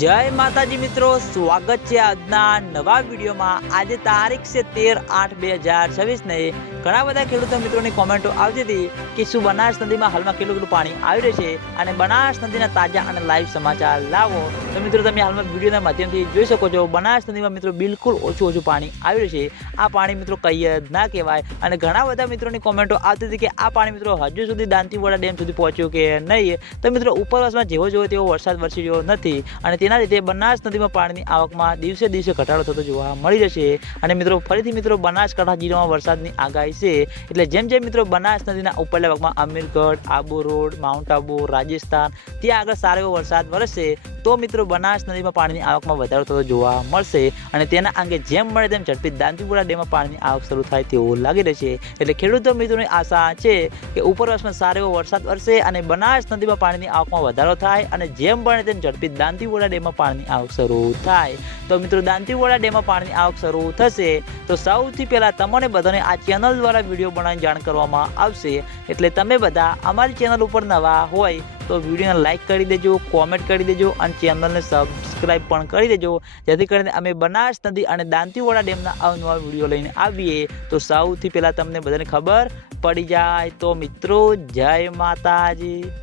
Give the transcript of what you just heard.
जय माताजी मित्रों, स्वागत है આજના નવા વિડીયોમાં। આજે તારીખ છે 13/8/2026 ને ઘણા બધા ખેડૂતો મિત્રોની કોમેન્ટો આવતી હતી કે શું બનાસ નદીમાં હાલમાં કેટલું પાણી આવી રહ્યું છે અને બનાસ નદીના તાજા અને લાઈવ સમાચાર લાવો। તો મિત્રો તમે હાલમાં વિડીયોના માધ્યમથી જોઈ શકો છો બનાસ નદીમાં મિત્રો બિલકુલ ઓછું પાણી આવી રહ્યું છે। આ પાણી મિત્રો કઈ જ ના કહેવાય અને ઘણા બધા મિત્રોની કોમેન્ટો આવતી હતી કે આ પાણી મિત્રો હજુ સુધી દાંતીવાડા ડેમ સુધી પહોંચ્યું કે નહીં। તો મિત્રો ઉપરવાસમાં જેવો જોવો તેવો વરસાદ વરસી રહ્યો નથી અને તેના લીધે બનાસ નદીમાં પાણીની આવકમાં દિવસે દિવસે ઘટાડો થતો જોવા મળી જશે। અને મિત્રો ફરીથી મિત્રો બનાસકાંઠા જિલ્લામાં વરસાદની આગાહી છે, એટલે જેમ જેમ મિત્રો બનાસ નદીના ઉપરના ભાગમાં અમીરગઢ, આબુ રોડ, માઉન્ટ આબુ, રાજસ્થાન ત્યાં આગળ સારો એવો વરસાદ વરસશે તો મિત્રો બનાસ નદીમાં પાણીની આવકમાં વધારો થતો જોવા મળશે અને તેના અંગે જેમ મળે તેમ ઝડપી દાંતીવાડા ડેમમાં પાણીની આવક શરૂ થાય તેવું લાગી રહેશે। એટલે ખેડૂતો મિત્રોની આશા છે કે ઉપરવાસમાં સારો એવો વરસાદ વરસે અને બનાસ નદીમાં પાણીની આવકમાં વધારો થાય અને જેમ બને તેમ ઝડપી દાંતીવાડા ડેમમાં પાણીની આવક શરૂ થાય। તો મિત્રો દાંતીવાડા ડેમમાં પાણીની આવક શરૂ થશે તો સૌથી પહેલા તમને બધાને આ ચેનલ દ્વારા વિડીયો બનાવીને જાણ કરવામાં આવશે। એટલે તમે બધા અમારી ચેનલ ઉપર નવા હોય તો વિડીયોને લાઈક કરી દેજો, કોમેન્ટ કરી દેજો અને ચેનલને સબસ્ક્રાઈબ પણ કરી દેજો, જેથી કરીને અમે બનાસ નદી અને દાંતીવાડા ડેમના અવનવા વિડીયો લઈને આવીએ તો સૌથી પહેલા તમને બધાને ખબર પડી જાય। તો મિત્રો જય માતાજી।